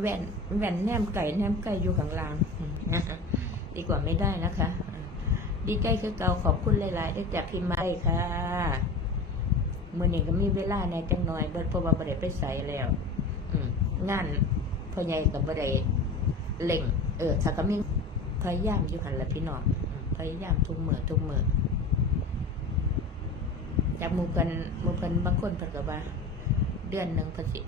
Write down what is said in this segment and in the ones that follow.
แว่นแว่นแนมไก่แนมไก่อยู่ข้างล่างดีกว่าไม่ได้นะคะ ดีใจคือเก่าขอบคุณหลายๆได้จากพิมพ์มาได้ค่ะมื่อนี้ก็มีเวลาในจังหน่อยเบิดเพราะว่าบ่ได้ไปใส่แล้วงานพ่อใหญ่ก็บ่ได้เล่ง เออถ้าก็มีพยายามอยู่หันละพี่น้องพยายามทุกมื้อทุกมื้อจากมู่เพิ่นมู่เพิ่นบางคนเพิ่นก็ว่า เดือนหนึ่งพิ่นสิ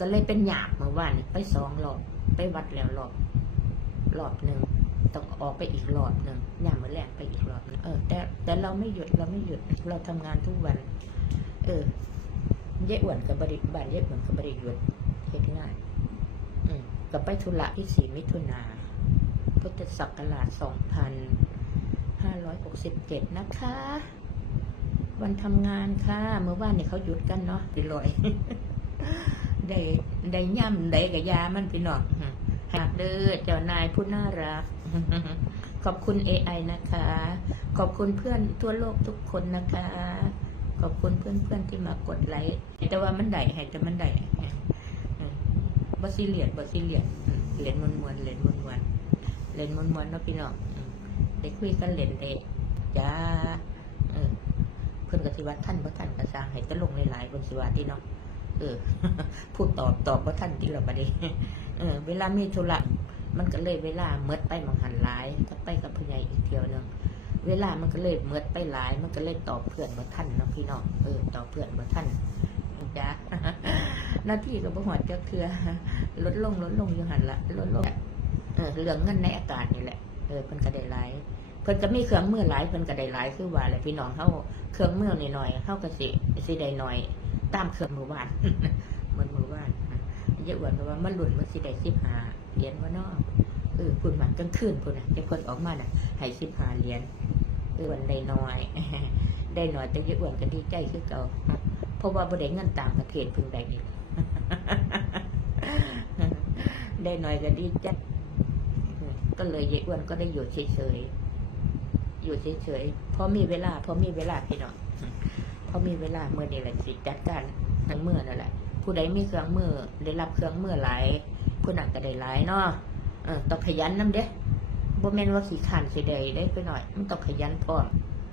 ก็เลยเป็นหยาบเมื่อวานไปสองรอบไปวัดแล้วรอบรอบหนึ่งต้องออกไปอีกรอบหนึ่งหยาบเมื่อแรกไปอีกรอบหนึ่งเออ แต่แต่เราไม่หยุดเราไม่หยุดเราทำงานทุกวัน เออเยอ้วนกับบริบานเยอ้วนกับบริหยุดเฮ็ดง่ายอืมกับไปธุระที่สี่มิถุนาพุทธศักราชสองพันห้าร้อยหกสิบเจ็ดนะคะ วันทำงานค่ะ เมื่อวานเนี่ยเขาหยุดกันเนาะดิลอยได้ได้ย่ำได้กับยามันพี่น้องหากเด้อเจ้านายผู้น่ารัก ขอบคุณ AI นะคะ ขอบคุณเพื่อนทั่วโลกทุกคนนะคะ ขอบคุณเพื่อนๆที่มากดไลค์แต่ว่ามันได้ให้แต่มันได้บอสิเลียดบอสิเลียดเล่นมวนมวนๆเล่นมวนมวนๆเล่นมวนมวนเนาะพี่น้องอืมได้คุยกันเล่นเด้จ้า พื่อนกสิว่าท่านบ่ท่านกระสร้างให้จะลงหลายๆบนสิว่าที่เนาะเออพูดตอบตอบว่าท่านที่เราประเดี๋ยวเออ เวลามีธุระมันก็เลยเวลาเมดไปมังหันหลายก็ไปกับผู้ใหญ่อีกเที่ยวหนึงเวลามันก็เลยเมดไปหลาย มันก็เลยตอบเพื่อนว่าท่านเนาะพี่น้องเออตอบเพื่อนว่าท่านจ้าหน้าที่ก็บ่หอดจักเทือลดลงลดลงอยู่หันละลดลงเออเรื่องเงินในอากาศนี่แหละเออเพิ่นก็ได้หลาย เพิ่นก็มีเครื่องมือหลายเพิ่นก็ได้หลายคือว่าแหละพี่น้องเฮาเครื่องมือหน่อยๆเฮาก็สิสิได้หน่อย ตามเครื่องมือวานมันมือวานเยอะอวนก็ว่ามันหลุนมันสิได้สิบหาเหรียญวะเนาะเออพูดมันกลางคืนพูดนะจะคนออกมาน่ะให้สิบหาเหรียญเออวันได้น้อย ได้น้อยแต่เยอะอวนก็ดีใจคือเก่าเพราะว่าบ่ได้เงินต่างประเทศเพิ่งได้นี่ได้น้อยก็ดีใจก็เลยเยอะอวนก็ได้อยู่เฉยๆ อยู่เฉยๆเพราะมีเวลาเพราะมีเวลาพี่น้องเพราะมีเวลาเมื่อนี่แหละสิจัดการทั้งเมื่อนั่นแหละ ผู้ใดมีเครื่องมือได้รับเครื่องมือหลายผู้นั้นก็ได้หลายเนาะเออต้องขยันนํเด้บ่แม่นว่าขี้ขันสิได้ได้ไปหน่อย มันต้องขยันพร้อม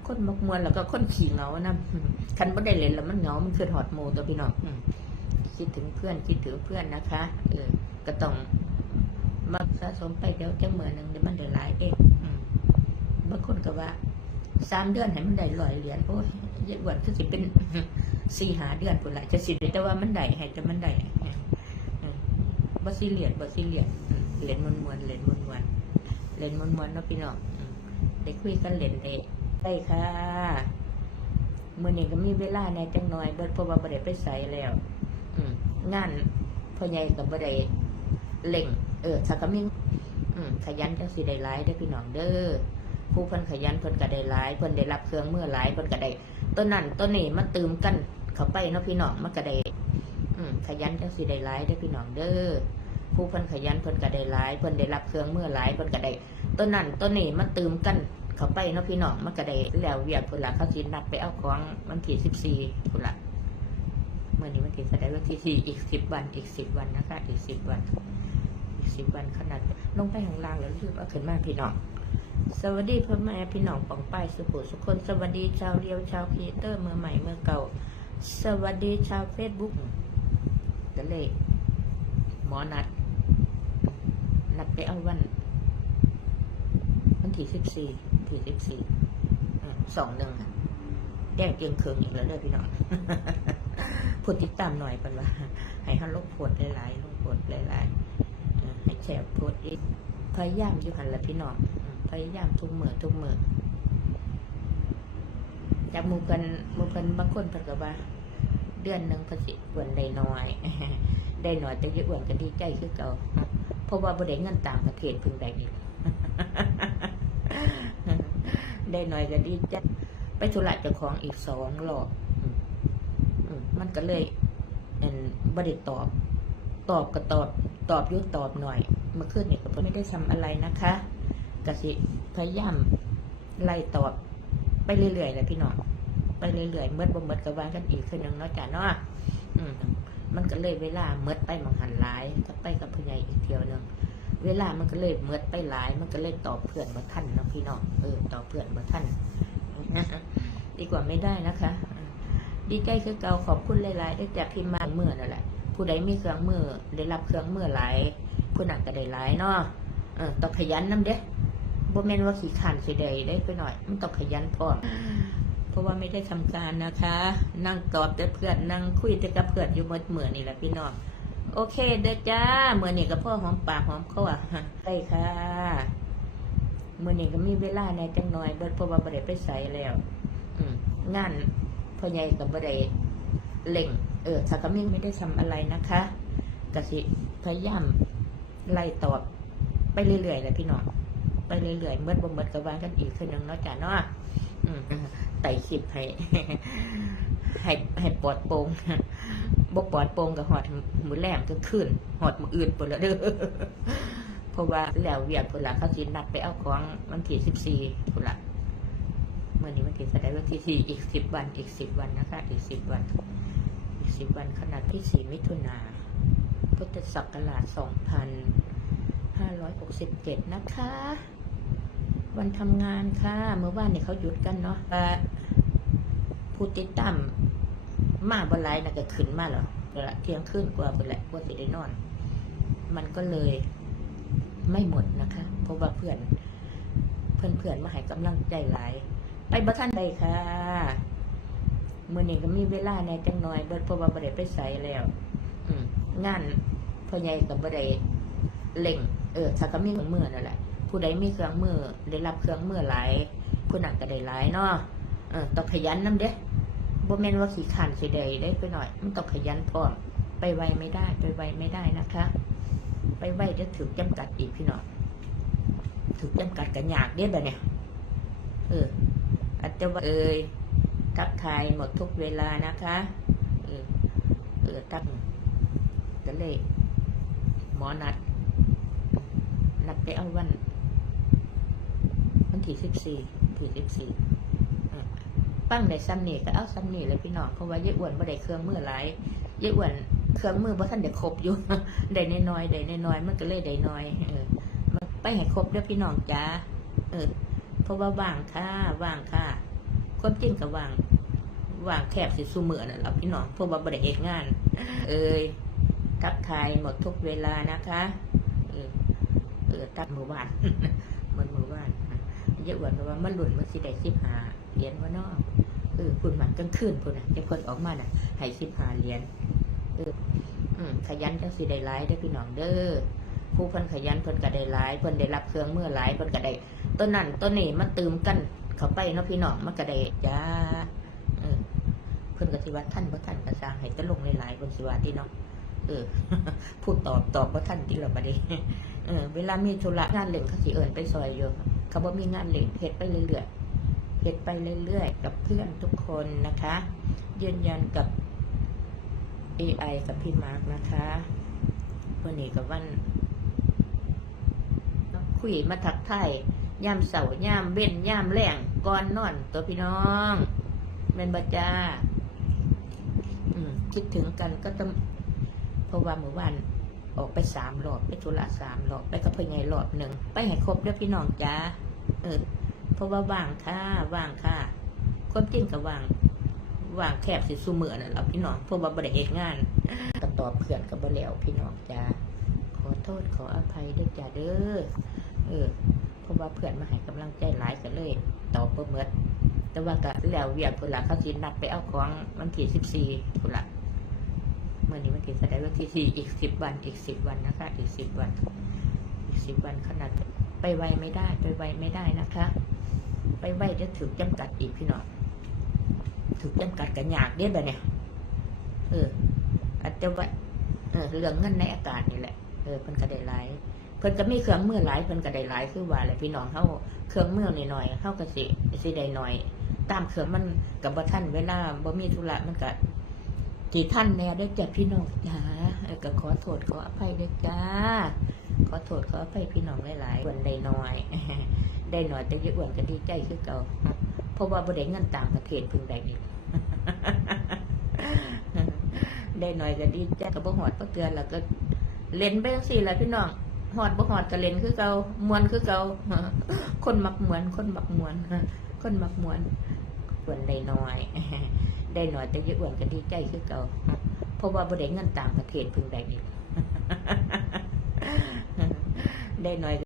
คนมักมวนแล้วก็คนขี้เหงานํคันบ่ได้เล่นแล้วมันเหงา มันคือหอดหมู่ตัวพี่น้องคิดถึงเพื่อนคิดถึงเพื่อนนะคะเออก็ต้องมาสะสมไปเดี๋ยวจังมื้อหนึงเดี๋ยวมันได้หลายเองอืม บางคนก็ว่าสามเดือนให้มันได้ร้อยเหรียญโอ้ยเยอะกว่าคือสิเป็นสี่หาเดือนพุ่นละจะสิได้แต่ว่ามันได้ให้แต่มันได้เออบ่ซีเหรียสบ่ซีเหรียสอืมเล่นมวนๆเล่นมวนๆเล่นมวนเนาะพี่น้องได้คุยกันเล่นได้ได้ค่ะมื้อนี้ก็มีเวลาในจังหน่อยเบิดเพราะว่าบ่ได้ไปใส่แล้วอืงานพ่อใหญ่ก็บ่ได้เล่งเออถ้าก็มีอืมขยันจังสิได้หลายเด้พี่น้องเด้อ ผู้เพิ่นขยันเพิ่นก็ได้หลายเพิ่นได้รับเครื่องมือหลายเพิ่นก็ได้ต้นนั้นต้นนี้มันตืมกันเข้าไปเนาะพี่น้องมันก็ได้ขยันจังสิได้หลายได้พี่น้องเด้อผู้เพิ่นขยันเพิ่นก็ได้หลายเพิ่นได้รับเครื่องมือหลายเพิ่นก็ได้ต้นนั้นต้นนี้มันตืมกันเข้าไปเนาะพี่น้องมันก็ได้แล้วเวียกพุ่นละเขาสินัดไปเอาของวันที่สิบสี่พุ่นละเมื่อนี้วันที่แสดงวันที่สี่อีกสิบวันอีกสิบวันนะคะอีกสิบวัน อีกสิบวันขนาดลงไปข้างล่างแล้วรีบเอาขึ้นมาพี่น้อง สวัสดีพ่อแม่พี่น้องปองป้ายสุขุสุคนสวัสดีชาวเรียวชาวครีเอเตอร์มือใหม่มือเก่า สวัสดีชาวเฟซบุ๊กก็เลยหมอนัด นัดไปเอาวัน วันที่สิบสี่ที่สิบสี่สองหนึ่งแดงเตียงเคืองอีกแล้วเลยพี่น้องพูดติดตามหน่อยเป็นว่า ให้ฮันลบปวดหลายๆลบปวดหลายๆให้แชร์ปวดอีกพยายามอยู่หันละพี่น้อง พยายามทุกมือทุกมือจากมู่กันมู่กันบางคนเพิ่นก็ว่า เดือนหนึ่งเพนสิอ้วนได้น้อย ได้น้อยแต่ยอะอ้วนก็ดีใจคือเก่าเพราะว่าบ่ได้เงินต่างประเทศเพิ่งได้นี่ได้น้อยก็ดีใจไปธุระเจ้าของอีกสองรอบอืมอืมมันก็เลยเอันบ่ได้ตอบ ตอบก็ตอบ ตอบยุ่ตอบหน่อย เมื่อคืนเนี่ยก็ไม่ได้ทำอะไรนะคะ กสิพยายามไล่ตอบไปเรื่อยๆแหละพี่น้องไปเรื่อยๆเมื่อบ่เมื่อก็ว่ากันอีกคือหนึงเนาะจ้ะเนาะอืมมันก็เลยเวลาเมื่อไปมังหันหลายก็ไปกับผู้ใหญ่อีกเที่ยวหนึงเวลามันก็เลยเมื่อไปหลาย มันก็เลยตอบเพื่อนบ่ทันเนาะพี่น้องเออตอบเพื่อนบ่ทันดีกว่าไม่ได้นะคะ ดีใจคือเก่าขอบคุณหลายๆได้จากพิมพ์มาเมื่อนั่นแหละผู้ใดมีเครื่องมือได้รับเครื่องมือหลายผู้นั้นก็ได้หลายเนาะเออต้องขยันนํเด้ บ่แม่นว่าขี้ขานสิได้ได้ไปหน่อย มันต้องขยันพร้อมเพราะว่าไม่ได้ทำการนะคะ นั่งกอดแต่เพื่อนนั่งคุยแต่กับเพื่อนอยู่เมื่อเมื่อนี่แหละพี่น้องโอเคเด้อจ้าเมื่อนี้ก็พ่อหอมปากหอมคอใช่ค่ะเมื่อนี้ก็มีเวลาในจังหน่อยเบิดเพราะว่าบ่ได้ไปใส่แล้วอืมงานพ่อใหญ่กับบ่ได้เล่งเออถ้าก็มิ่งไม่ได้ทำอะไรนะคะกสิพยายามไล่ตอบไปเรื่อยๆแหละพี่น้อง ไปเรื่อยๆเมื่อบ่เมื่อก็ว่ากันอีกคือหนึงเนาะจ้ะเนาะอืมไต่คลิปให้ให้ให้ปลอดโปร่งบ่ปลอดโปร่งกับหอดมือแรมก็ขึ้นหอดมืออื่นปนละเด้อเพราะว่าแล้วเวียกปุ่นละเขาสินัดไปเอาของวันที่สิบสี่ปุ่นละเมื่อนี้วันที่แสดงวันที่สี่อีกสิบวัน อีกสิบวันนะคะ อีกสิบวัน อีกสิบวันขนาดที่สี่มิถุนาพุทธศักราชสองพันห้าร้อยหกสิบเจ็ดนะคะ วันทำงานค่ะ เมื่อวานเนี่ยเขาหยุดกันเนาะผู้ติดตามมาบนไลน์นะก็ขึ้นมาหรอเดี๋ยวละเที่ยงคืนกว่าไปแหละกว่าสิได้นอน มันก็เลยไม่หมดนะคะ เพราะว่าเพื่อน เพื่อนๆมาให้กำลังใจหลาย ไปบ่ท่านใดค่ะเมื่อนี้ก็มีเวลาในจังหน่อยเบิดเพราะว่าบ่ได้ไปใส่แล้วงานพ่อใหญ่กับบ่ได้เล่ง เออถ้าก็มีเมื่องมือนั่นแหละ ผู้ใดมีเครื่องมือได้รับเครื่องมือหลายผู้นั้นก็ได้หลายเนาะเออต้องขยันนํเด้บ่แม่นว่าขี้ขานสิได้ได้ไปหน่อย มันต้องขยันพร้อมไปไวไม่ได้ ไปไวไม่ได้นะคะ ไปไวจะถูกจำกัดอีกพี่น้องถูกจำกัดกันยากเด้แบบเนี้ยเอออาจจะว่าเอ่ยทักทายหมดทุกเวลานะคะเออเออทักก็เลยหมอนัดนัดไปเอาวัน ที่สิบสี่ที่สิบสี่ปั้งได้ซ้ำนี่ก็เอาซ้ำนี่เลยพี่น้องเพราะว่าเยายอ้วนบ่ได้เครื่องมือหลายเยายอ้วนเครื่องมือบ่ท่านได้ครบอยู่ได้น้อยได้น้อยมันก็เลยได้น้อยเออมันไปให้ครบเด้อพี่น้องจ้าเออเพราะว่าว่างค่ะว่างค่ะความจริงกับว่างว่างแคบสิสูมือน่ะเราพี่น้องเพราะว่าบริเหตุงาน เอ้ยทักทายหมดทุกเวลานะคะ เออเออตักมือวานมันมือวาน เยอะกว่าว่ามันหลุนมันสิได้สิบหาเหรียญว่านอกเออคุณมันกลางคืนคุณน่ะจะคนออกมาน่ะให้สิบหาเหรียญเออขยันจังสิได้หลายได้พี่น้องเด้อผู้เพิ่นขยันเพิ่นก็ได้หลายเพิ่นได้รับเครื่องเมื่อหลายเพิ่นก็ได้ต้นนั้นต้นนี้มันตืมกันเข้าไปเนาะพี่น้องมันก็ได้จ้าเออเพิ่นก็สิว่าท่านบ่ท่านก็สร้างให้ตะลงหลายๆเพิ่นสิว่าที่เนาะเออ พูดตอบตอบบ่ท่านที่เราบ่ได้ เออเวลามีธุระงานเล่นเขาสิเอิ้นไปซอยอยู่เขาบ่มีงานเล่นเฮ็ดไปเรื่อยๆเฮ็ดไปเรื่อยๆ กับเพื่อนทุกคนนะคะ ยืนยันกับ AI กับพี่มาร์กนะคะวันนี้กับวันคุยมาทักทายย่ามเสาย่ามเว้นย่ามแรงก่อนนอน ตัวพี่น้องแม่นบัจ้าคิดถึงกันก็ต้องเพราะว่าเมื่อวาน ออกไปสามรอบไปธุระสามรอบไปกับเพื่อนไงรอบหนึ่งไปให้ครบเด้อพี่น้องจ้าเออเพราะว่าว่างค่ะว่างค่ะความจริงกับว่างว่างแคบสิสูมือน่ะเราพี่น้องเพราะว่าบริเหตุงานก็ตอบเพื่อนกับบ่แล้วพี่น้องจ้าขอโทษขออภัยด้วยจ้าเด้อเออเพราะว่าเพื่อนมาให้กำลังใจหลายกันเลย ตอบบ่เมิดแต่ว่าก็แล้วเวียกพุ่นละเขาสินัดไปเอาของวันที่สิบสี่พุ่นละ เมื่อนี้วันที่แสดงวันที่สี่อีกสิบวัน อีกสิบวันนะคะ อีกสิบวัน อีกสิบวันขนาดไปไวไม่ได้ ไปไวไม่ได้นะคะ ไปไวจะถูกจำกัดอีกพี่น้องถูกจำกัดกันยากเด้แบบเนี้ยเอออาจจะว่าเออเรื่องเงินในอากาศนี่แหละเออเพิ่นก็ได้หลายเพิ่นก็มีเครื่องมือหลายเพิ่นก็ได้หลายคือว่าแหละพี่น้องเฮาเครื่องมือหน่อยๆเฮาก็สิสิได้หน่อย ตามเครื่องมันกับบ่ทันเวลาบ่มีธุระมันก็ สิทันแนวได้อจ้ะพี่น้องจ้าก็ขอโทษขออภัยด้วยจ้า ขอโทษขออภัยพี่น้องหลายๆคนได้น้อย ได้หน้อยแต่ยิ่อ้วนก็ดีใจคือเก่าเพราะว่าบ่ได้เงินต่างประเทศพิ่งได้นี่ได้หน่อยก็ดีใจก็บ่ฮอดบ่เตือนแล้วก็เล่นไปจังซี่ล่ะพี่น้องฮอดบ่ฮอดก็เล่นคือเก่ามวนคือเก่าคนมักมวน คนมักมวนคนมักมวนอ้วนได้น้อย ได้หน่อยแต่ยายอ้วนก็ดีใจคือเก่าเพราะว่าบ่ได้เงินต่างประเทศเพิ่งได้นี่ได้หน่อย